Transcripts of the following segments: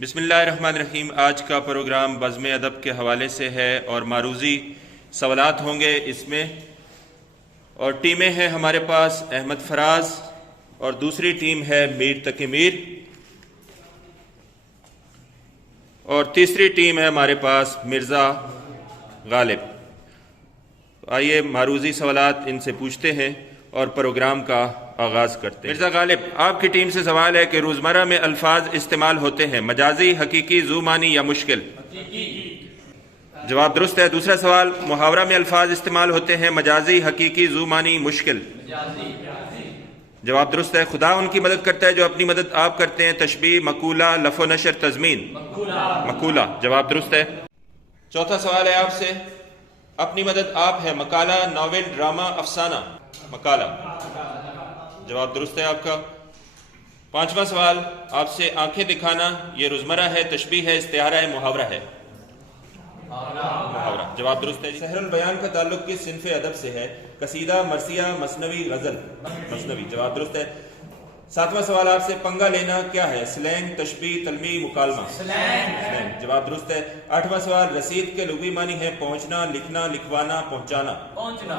बिस्मिल्लाहिर्रहमानिर्रहीम। आज का प्रोग्राम बज़्म अदब के हवाले से है और मारूज़ी सवालात होंगे इसमें। और टीमें हैं हमारे पास अहमद फराज और दूसरी टीम है मीर तकी मीर और तीसरी टीम है हमारे पास मिर्ज़ा गालिब। आइए मारूज़ी सवालात इनसे पूछते हैं और प्रोग्राम का आगाज़ करते हैं। मिर्ज़ा गालिब, आपकी टीम से सवाल है कि रोज़मर्रा में अल्फाज इस्तेमाल होते हैं, मजाजी, हकीकी, ज़ुमानी या मुश्किल? जवाब दुरुस्त है। दूसरा सवाल, मुहावरा में अल्फाज इस्तेमाल होते हैं, मजाजी, हकीकी, ज़ुमानी, मुश्किल? जवाब दुरुस्त है। खुदा उनकी मदद करता है जो अपनी मदद आप करते हैं, तशबीह, मकूला, लफ़ो नशर, तज़मीन? मकूला। जवाब दुरुस्त है। चौथा सवाल है आपसे, अपनी मदद आप है, मकाला, नावल, ड्रामा, अफसाना? मकाला। जवाब दुरुस्त है आपका। पांचवा सवाल आपसे, आंखें दिखाना ये रोजमर्रा है, तशबीह है, इस्तिआरा है, मुहावरा है? मुहावरा। जवाब दुरुस्त है। सहरुल बयान का ताल्लुक किस सिन्फ़े अदब से है? कसीदा, मरसिया, मसनवी, गजल? मसनवी। जवाब दुरुस्त है। सातवां सवाल आपसे, पंगा लेना क्या है? स्लैंग, तशबीह, तलमी, मुकालमा? स्लैंग। जवाब दुरुस्त है। आठवां सवाल, रसीद के लुग़वी मानी है पहुंचना, लिखना, लिखवाना, पहुंचाना? पहुंचना।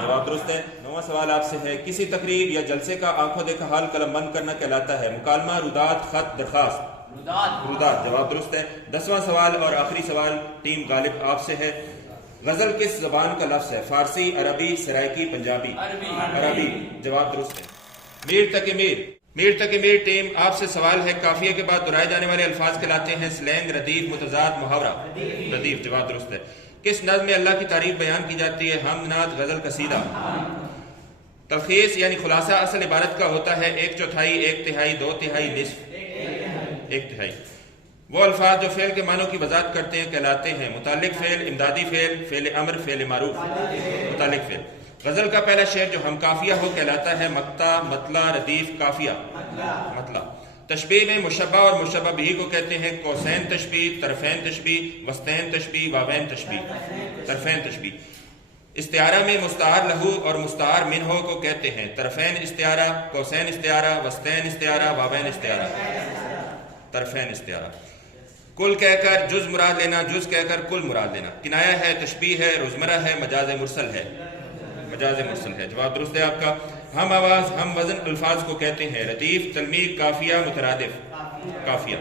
जवाब दुरुस्त है। नौवां सवाल आपसे है, किसी तकरीब या जलसे का आंखों देखा हाल कलम बंद करना कहलाता है? मुकालमा, रुदात, खत, दरखास्त? रुदात। जवाब दुरुस्त है। 10वां सवाल और आखिरी सवाल टीम गालिब आपसे है, गजल किस जबान का लफ्ज है? फारसी, अरबी, सराइकी, पंजाबी? अरबी। जवाब दुरुस्त है। मीर तकी मीर टीम आपसे सवाल है, काफिया के बाद दोहराए जाने वाले अल्फाज कहलाते हैं स्लैंग, रदीफ, मुतजाद, मुहावरा? रदीफ। जवाब दुरुस्त है। किस नज़्म में अल्लाह की तारीफ बयान की जाती है? हमद, नात, गजल, कसीदा? तलखीस यानी खुलासा असल इबारत का होता है 1/4, 1/3, 2/3, निस्फ? 1/3। वो अल्फाज जो फेल के मानों की वजाहत करते हैं कहलाते हैं मुताल्लिक फेल, इमदादी फेल, फेल अमर, फेल मारूफ? मुताल्लिक फेल। गजल का पहला शेर जो हम काफिया हो कहलाता है मक्ता, मतला, रदीफ, काफिया? मतला। तशबीह में मुशब्बा और मुशब्बा बिही को कहते हैं कौसैन तशबीह, तरफैन तशबीह, वस्तैन तशबीह, वावैन तशबीह? तरफैन तशबीह। इस्तिआरा में मुस्तार लहू और मुस्तार मिन्हो को कहते हैं तरफैन इस्तिआरा, कौसैन इस्तिआरा, वस्तैन इस्तिआरा, वावैन इस्तिआरा? तरफैन इस्तिआरा। कुल कहकर जुज मुराद लेना, जुज कहकर कुल मुराद लेना? किनाया है, तशबीह है, रोजमर्रा है, मजाज मुरसल है? मजाज मुरसल है। जवाब दुरुस्त है आपका। हम आवाज, हम वजन अल्फाज को कहते हैं रदीफ, तलमी, काफिया, मुतरादिफ? काफिया।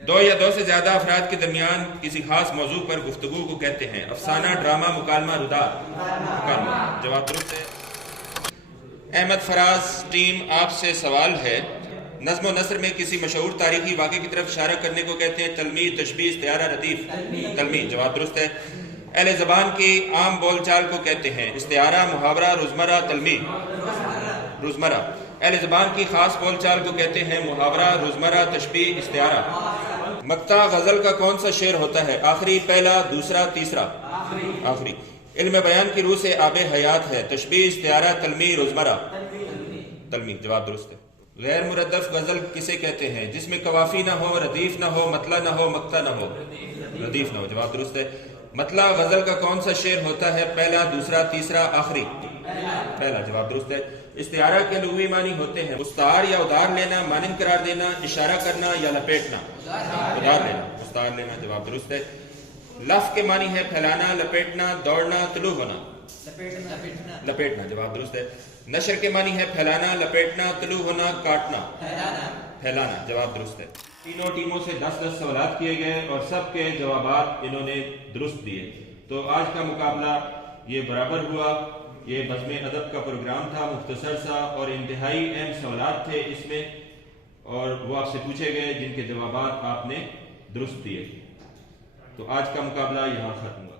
दो या दो से ज्यादा अफराद के दरमियान किसी खास मौजू पर गुफ्तगू को कहते हैं अफसाना, ड्रामा, मुकालमा, रुदात? मुकालमा। जवाब दुरुस्त है। अहमद फराज टीम आपसे सवाल है, नज़्म व नस्र में किसी मशहूर तारीखी वाक़े की तरफ इशारा करने को कहते हैं तलमी, तशबीह, इस्तिआरा, रदीफ? तलमी। जवाब दुरुस्त है। अहले ज़बान की आम बोलचाल को कहते हैं इस्तिआरा, मुहावरा, रोजमर्रा, तलमी? रोजमर्रा। अहले ज़बान की खास बोलचाल को कहते हैं मुहावरा, रोजमर्रा, तशबीह, इस्तिआरा? मक्ता गजल का कौन सा शेर होता है? आखिरी, पहला, दूसरा, तीसरा? आखिरी। इल्म बयान की रूह से आबे हयात है, तशबीह, इस्तिआरा, तलमी, रोजमर्रा? तलमी। जवाब दुरुस्त है। गैर मुरद्दफ गजल किसे कहते हैं? जिसमें कवाफी ना हो, रदीफ ना हो, मतला ना हो, मक्ता ना हो? रदीफ ना हो। जवाब दुरुस्त है। मतला गजल का कौन सा शेर होता है? पहला, दूसरा, तीसरा, आखिरी? पहला। जवाब दुरुस्त है। इस्तिआरा के लुग़वी मानी होते हैं मुस्तार या उधार लेना, मानिंद करार देना, इशारा करना या लपेटना? उधार लेना, मुस्तार लेना। जवाब दुरुस्त है। लफ के मानी है फैलाना, लपेटना, दौड़ना, तुलू होना? लपेटना। जवाब दुरुस्त है। नशर के मानी है फैलाना, लपेटना, तुलू होना, काटना? फैलाना। जवाब दुरुस्त है। तीनों टीमों से 10-10 सवाल किए गए और सबके जवाबात इन्होंने दुरुस्त दिए, तो आज का मुकाबला ये बराबर हुआ। ये बज़्म अदब का प्रोग्राम था, मुख्तसर सा और इंतहाई अहम सवालात थे इसमें, और वो आपसे पूछे गए जिनके जवाबात आपने दुरुस्त दिए। तो आज का मुकाबला यहाँ खत्म हुआ।